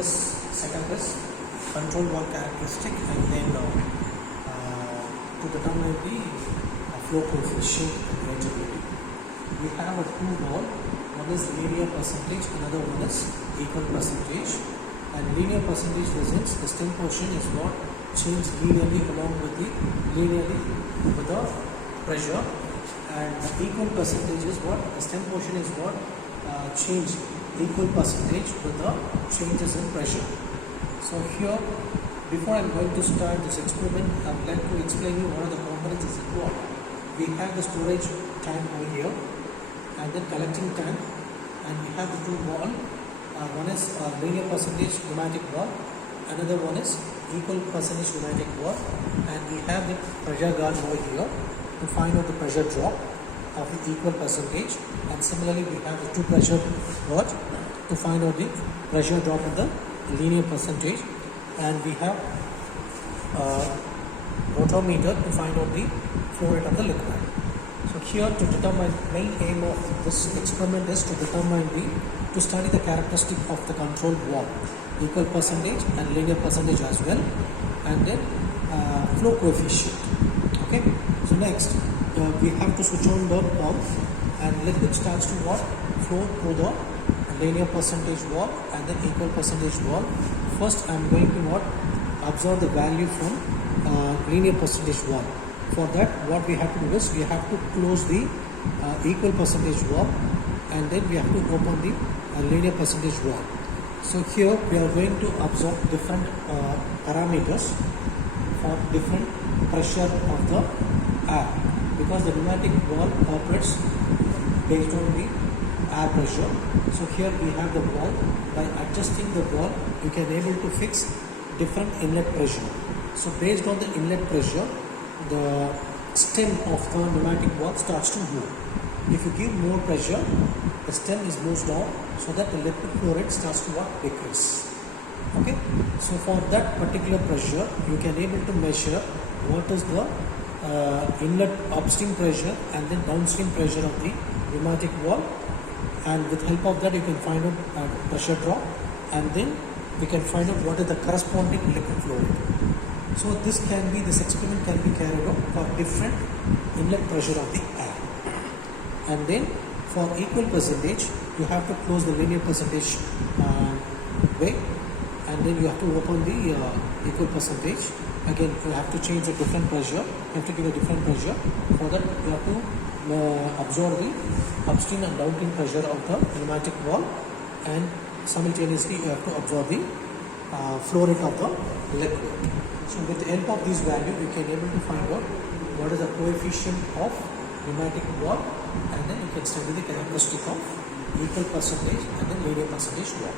this setup is control wall characteristic, and then to determine the flow coefficient and variability. We have a two wall. One is linear percentage, another one is equal percentage. And linear percentage results, the stem portion is what change linearly along with the pressure, and the equal percentage is what the stem portion is what change equal percentage with the changes in pressure. So here, before I am going to start this experiment, I would like to explain you what are the components is involved. We have the storage tank over here, and then collecting tank, and we have the two wall. One is linear percentage pneumatic wall, another one is equal percentage pneumatic wall, and we have the pressure guard over here to find out the pressure drop of the equal percentage, and similarly we have the two pressure rod to find out the pressure drop of the linear percentage, and we have rotometer to find out the flow rate of the liquid. So here, to determine, main aim of this experiment is to study the characteristic of the control wall, equal percentage and linear percentage as well, and then flow coefficient. Okay. So next, we have to switch on the pump, and liquid starts to what flow through the linear percentage wall and then equal percentage wall. First, I am going to observe the value from linear percentage wall. For that, what we have to do is we have to close the equal percentage wall, and then we have to open the linear percentage wall. So here we are going to observe different parameters for different pressure of the air, because the pneumatic wall operates based on the air pressure. So here we have the wall. By adjusting the wall, you can able to fix different inlet pressure. So based on the inlet pressure, the stem of the pneumatic wall starts to move. If you give more pressure, the stem is moves down, so that the liquid flow rate starts to decrease. Okay. So for that particular pressure, you can able to measure what is the inlet upstream pressure and then downstream pressure of the pneumatic wall, and with help of that you can find out pressure drop, and then we can find out what is the corresponding liquid flow rate. So this experiment can be carried out for different inlet pressure of the air. And then for equal percentage, you have to close the linear percentage way, and then you have to open the equal percentage. Again, you have to change a different pressure. You have to give a different pressure. For that, you have to absorb the upstream and downstream pressure of the pneumatic wall, and simultaneously you have to absorb the flow rate of the liquid. So with the help of this value, you can able to find out what is the coefficient of pneumatic wall, and then you can study the characteristic of equal percentage and then linear percentage wall.